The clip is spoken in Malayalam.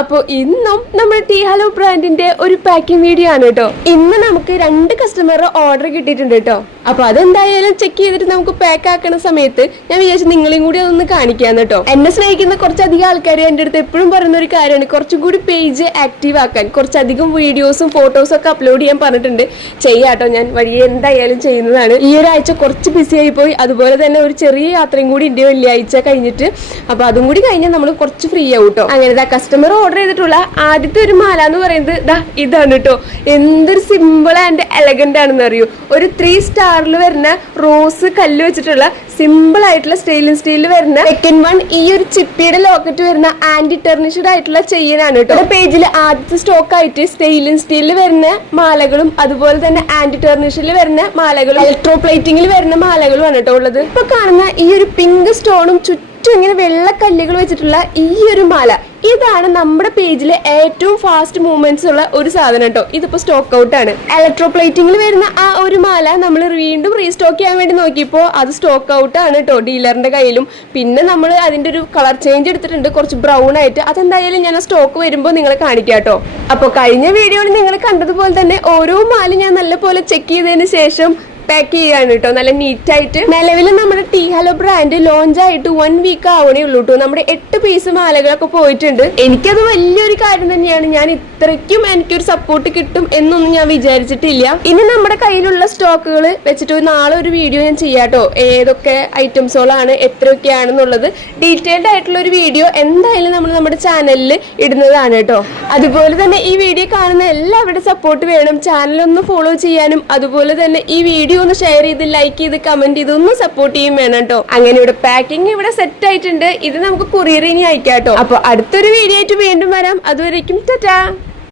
അപ്പോൾ ഇന്നും നമ്മുടെ ടീ ഹലോ ബ്രാൻഡിന്റെ ഒരു പാക്കിംഗ് വീഡിയോ ആണ് കേട്ടോ. ഇന്ന് നമുക്ക് 2 കസ്റ്റമറുടെ ഓർഡർ കിട്ടിയിട്ടുണ്ട് കേട്ടോ. അപ്പൊ അതെന്തായാലും ചെക്ക് ചെയ്തിട്ട് നമുക്ക് പാക്ക് ആക്കുന്ന സമയത്ത് ഞാൻ വിചാരിച്ചു നിങ്ങളെയും കൂടി അതൊന്ന് കാണിക്കാന്ന് കേട്ടോ. എന്നെ സ്നേഹിക്കുന്ന കുറച്ചധികം ആൾക്കാർ എൻ്റെ അടുത്ത് എപ്പോഴും പറയുന്ന ഒരു കാര്യമാണ്, കുറച്ചും കൂടി പേജ് ആക്റ്റീവ് ആക്കാൻ കുറച്ചധികം വീഡിയോസും ഫോട്ടോസും ഒക്കെ അപ്ലോഡ് ചെയ്യാൻ പറഞ്ഞിട്ടുണ്ട്. ചെയ്യാട്ടോ, ഞാൻ വഴിയെ എന്തായാലും ചെയ്യുന്നതാണ്. ഈ ഒരാഴ്ച കുറച്ച് ബിസി ആയി പോയി. അതുപോലെ തന്നെ ഒരു ചെറിയ യാത്രയും കൂടി ഉണ്ട് വെള്ളിയാഴ്ച കഴിഞ്ഞിട്ട്. അപ്പൊ അതും കൂടി കഴിഞ്ഞാൽ നമ്മൾ കുറച്ച് ഫ്രീ ആവും കേട്ടോ. അങ്ങനെ കസ്റ്റമർ ഓർഡർ ചെയ്തിട്ടുള്ള ആദ്യത്തെ ഒരു മാല എന്ന് പറയുന്നത് ഇതാണ് കേട്ടോ. എന്തൊരു സിമ്പിൾ ആൻഡ് എലഗന്റ് ആണെന്ന് അറിയൂ. ഒരു 3 സ്റ്റാറിൽ വരുന്ന റോസ് കല്ല് വെച്ചിട്ടുള്ള സിമ്പിൾ ആയിട്ടുള്ള സ്റ്റെയിൻലെസ് സ്റ്റീലിൽ വരുന്ന സെക്കൻഡ് വൺ ഈ ഒരു ചിപ്പിയുടെ ലോക്കറ്റ് വരുന്ന ആന്റി ടെർണിഷ്ഡ് ആയിട്ടുള്ള ചെയിനാണ് കേട്ടോ. പേജിൽ ആദ്യത്തെ സ്റ്റോക്ക് ആയിട്ട് സ്റ്റെയിൻലെസ് സ്റ്റീലിൽ വരുന്ന മാലകളും അതുപോലെ തന്നെ ആന്റി ടെർണിഷിൽ വരുന്ന മാലകളും ഇലക്ട്രോ പ്ലേറ്റിംഗിൽ വരുന്ന മാലകളും ആണ് കേട്ടോ ഉള്ളത്. ഇപ്പൊ കാണുന്ന ഈ ഒരു പിങ്ക് സ്റ്റോണും ചുറ്റും ഇങ്ങനെ വെള്ളക്കല്ലുകൾ വെച്ചിട്ടുള്ള ഈ ഒരു മാല, ഇതാണ് നമ്മുടെ പേജിലെ ഏറ്റവും ഫാസ്റ്റ് മൂവ്മെന്റ്സ് ഉള്ള ഒരു സാധനം കേട്ടോ. ഇതിപ്പോ സ്റ്റോക്ക് ഔട്ട് ആണ്. ഇലക്ട്രോ പ്ലേറ്റിംഗിൽ വരുന്ന ആ ഒരു മാല നമ്മൾ വീണ്ടും റീസ്റ്റോക്ക് ചെയ്യാൻ വേണ്ടി നോക്കിയപ്പോ അത് സ്റ്റോക്ക് ഔട്ട് ആണ് കേട്ടോ ഡീലറിന്റെ കയ്യിലും. പിന്നെ നമ്മൾ അതിന്റെ ഒരു കളർ ചേഞ്ച് എടുത്തിട്ടുണ്ട്, കുറച്ച് ബ്രൗൺ ആയിട്ട്. അതെന്തായാലും ഞാൻ ആ സ്റ്റോക്ക് വരുമ്പോൾ നിങ്ങളെ കാണിക്കാം കേട്ടോ. അപ്പോൾ കഴിഞ്ഞ വീഡിയോയിൽ നിങ്ങൾ കണ്ടതുപോലെ തന്നെ ഓരോ മാല ഞാൻ നല്ലപോലെ ചെക്ക് ചെയ്തതിന് ശേഷം പാക്ക് ചെയ്യാണ് കേട്ടോ, നല്ല നീറ്റായിട്ട്. നിലവിൽ നമ്മുടെ ടീ ഹലോ ബ്രാൻഡ് ലോഞ്ച് ആയിട്ട് 1 വീക്ക് ആവണേ ഉള്ളൂ കേട്ടോ. നമ്മുടെ 8 പീസ് മാലകളൊക്കെ പോയിട്ടുണ്ട്. എനിക്കത് വലിയൊരു കാര്യം തന്നെയാണ്. ഞാൻ ഇത്രയ്ക്കും എനിക്കൊരു സപ്പോർട്ട് കിട്ടും എന്നൊന്നും ഞാൻ വിചാരിച്ചിട്ടില്ല. ഇനി നമ്മുടെ കയ്യിലുള്ള സ്റ്റോക്കുകൾ വെച്ചിട്ട് നാളെ ഒരു വീഡിയോ ഞാൻ ചെയ്യാട്ടോ. ഏതൊക്കെ ഐറ്റംസുകളാണ് എത്രയൊക്കെയാണെന്നുള്ളത് ഡീറ്റെയിൽഡ് ആയിട്ടുള്ള ഒരു വീഡിയോ എന്തായാലും നമ്മൾ നമ്മുടെ ചാനലിൽ ഇടുന്നതാണ് കേട്ടോ. അതുപോലെ തന്നെ ഈ വീഡിയോ കാണുന്ന എല്ലാവരുടെ സപ്പോർട്ട് വേണം. ചാനലൊന്ന് ഫോളോ ചെയ്യാനും അതുപോലെ തന്നെ ഈ വീഡിയോ ഒന്ന് ഷെയർ ചെയ്ത് ലൈക്ക് ചെയ്ത് കമന്റ് ചെയ്ത് ഒന്ന് സപ്പോർട്ട് ചെയ്യും വേണം കേട്ടോ. അങ്ങനെ ഇവിടെ പാക്കിംഗ് ഇവിടെ സെറ്റ് ആയിട്ടുണ്ട്. ഇത് നമുക്ക് കൊറിയറിന് അയക്കാം കേട്ടോ. അപ്പൊ അടുത്തൊരു വീഡിയോ ആയിട്ട് വീണ്ടും വരാം. അതുവരേക്കും ടാറ്റാ.